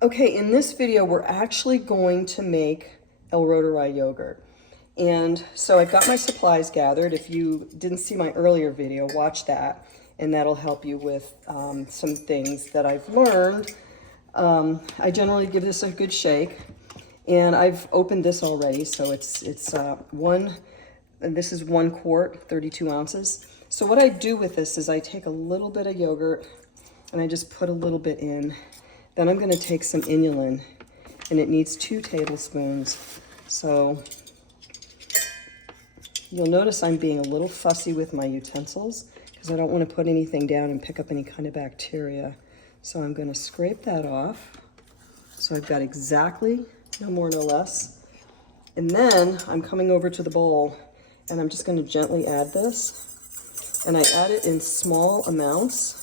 Okay, in this video, we're actually going to make L-Reuteri yogurt. And so I've got my supplies gathered. If you didn't see my earlier video, watch that, and that'll help you with some things that I've learned. I generally give this a good shake, and I've opened this already, so it's and this is 1 quart, 32 ounces. So what I do with this is I take a little bit of yogurt, and I just put a little bit in. Then I'm going to take some inulin, and it needs 2 tablespoons. So you'll notice I'm being a little fussy with my utensils because I don't want to put anything down and pick up any kind of bacteria. So I'm going to scrape that off. So I've got exactly, no more, no less. And then I'm coming over to the bowl, and I'm just going to gently add this. And I add it in small amounts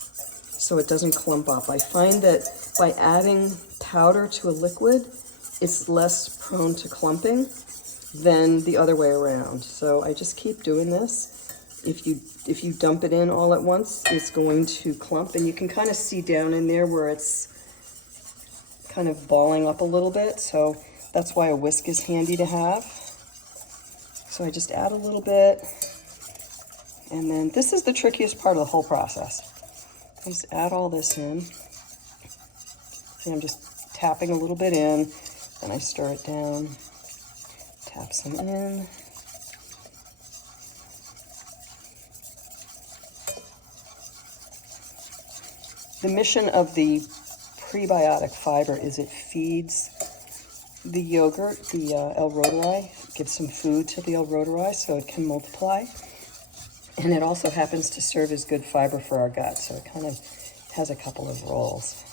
so it doesn't clump up. I find that by adding powder to a liquid, it's less prone to clumping than the other way around. So I just keep doing this. If you dump it in all at once, it's going to clump, and you can kind of see down in there where it's kind of balling up a little bit. So that's why a whisk is handy to have. So I just add a little bit, and then this is the trickiest part of the whole process. I just add all this in. See, I'm just tapping a little bit in, then I stir it down, tap some in. The mission of the prebiotic fiber is it feeds the yogurt, the L-Reuteri, gives some food to the L-Reuteri so it can multiply. And it also happens to serve as good fiber for our gut, so it kind of has a couple of roles.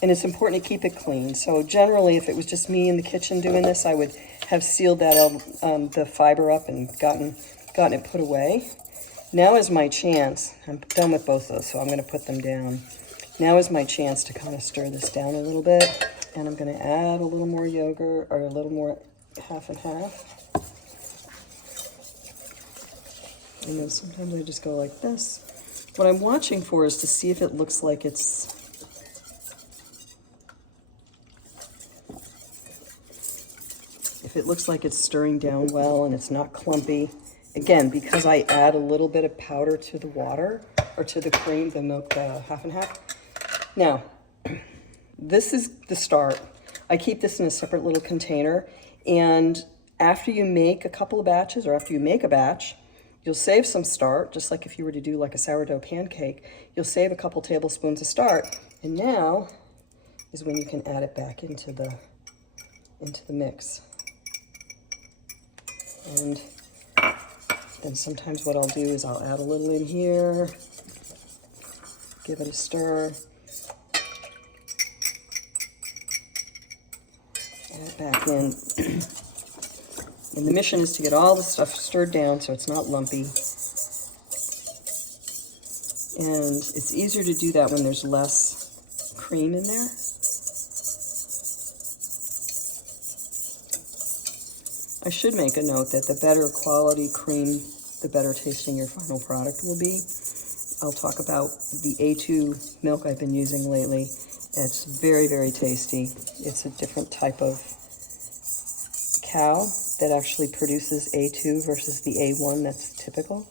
And it's important to keep it clean. So generally, if it was just me in the kitchen doing this, I would have sealed that the fiber up and gotten it put away. Now is my chance. I'm done with both those, so I'm going to put them down. Now is my chance to kind of stir this down a little bit, and I'm going to add a little more yogurt, or a little more half and half. And then sometimes I just go like this. What I'm watching for is to see if it looks like it's stirring down well and it's not clumpy. Again, because I add a little bit of powder to the water, or to the cream, the milk, the half and half. Now, this is the start. I keep this in a separate little container, and after you make a couple of batches, or after you make a batch, you'll save some starch, just like if you were to do like a sourdough pancake. You'll save a couple tablespoons of starch, and now is when you can add it back into the mix. And then sometimes what I'll do is I'll add a little in here, give it a stir, add it back in. And the mission is to get all the stuff stirred down so it's not lumpy. And it's easier to do that when there's less cream in there. I should make a note that the better quality cream, the better tasting your final product will be. I'll talk about the A2 milk I've been using lately. It's very, very tasty. It's a different type of cow that actually produces A2 versus the A1 that's typical.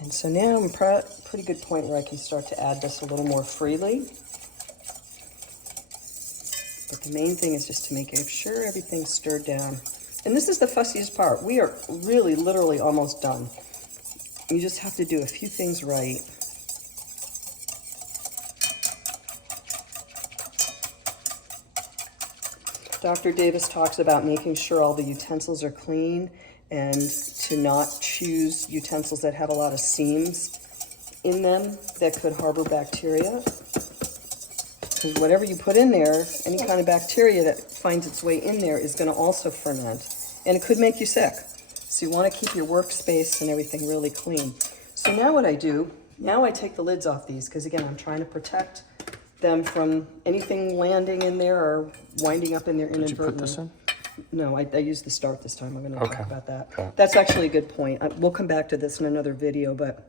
And so now I'm at a pretty good point where I can start to add this a little more freely. But the main thing is just to make sure everything's stirred down. And this is the fussiest part. We are really, literally almost done. You just have to do a few things right. Dr. Davis talks about making sure all the utensils are clean and to not choose utensils that have a lot of seams in them that could harbor bacteria. Because whatever you put in there, any kind of bacteria that finds its way in there is going to also ferment, and it could make you sick. So you want to keep your workspace and everything really clean. So now what I do, now I take the lids off these, because again, I'm trying to protect them from anything landing in there or winding up in there inadvertently. Did you put this in? No, I used the start this time. I'm going to Okay. talk about that. Okay. That's actually a good point. We'll come back to this in another video, but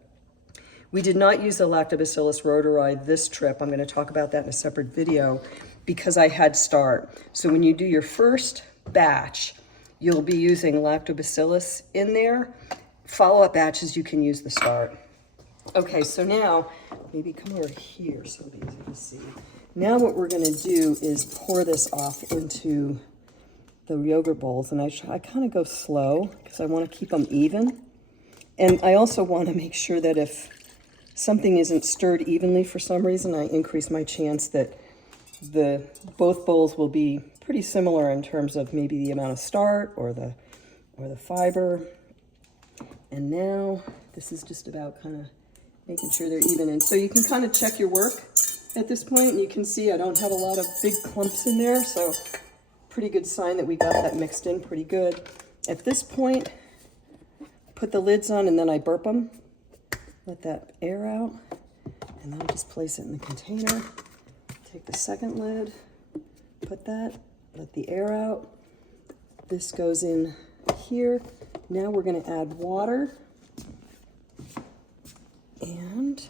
we did not use the Lactobacillus rhodori this trip. I'm going to talk about that in a separate video. because I had start. So when you do your first batch, you'll be using lactobacillus in there. Follow-up batches, you can use the start. Okay, so now, maybe come over here so it'll be easy to see. Now what we're gonna do is pour this off into the yogurt bowls, and I kind of go slow because I want to keep them even. And I also want to make sure that if something isn't stirred evenly for some reason, I increase my chance that both bowls will be pretty similar in terms of maybe the amount of start or the fiber. And now this is just about kind of making sure they're even. And so you can kind of check your work at this point, and you can see I don't have a lot of big clumps in there, so pretty good sign that we got that mixed in pretty good. At this point, put the lids on and then I burp them. Let that air out, and then I just place it in the container. Take the second lid, put that, let the air out. This goes in here. Now we're going to add water. And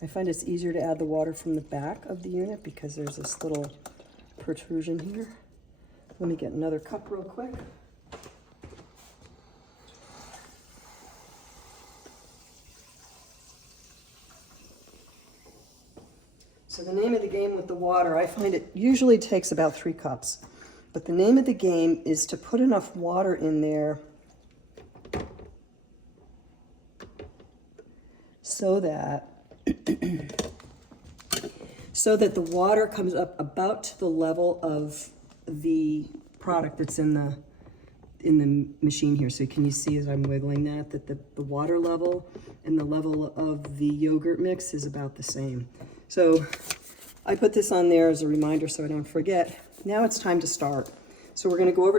I find it's easier to add the water from the back of the unit because there's this little protrusion here. Let me get another cup real quick. So the name of the game with the water, I find it usually takes about 3 cups. But the name of the game is to put enough water in there so that the water comes up about to the level of the product that's in the machine here. So can you see as I'm wiggling that the water level and the level of the yogurt mix is about the same. So I put this on there as a reminder so I don't forget. Now it's time to start. So we're going to go over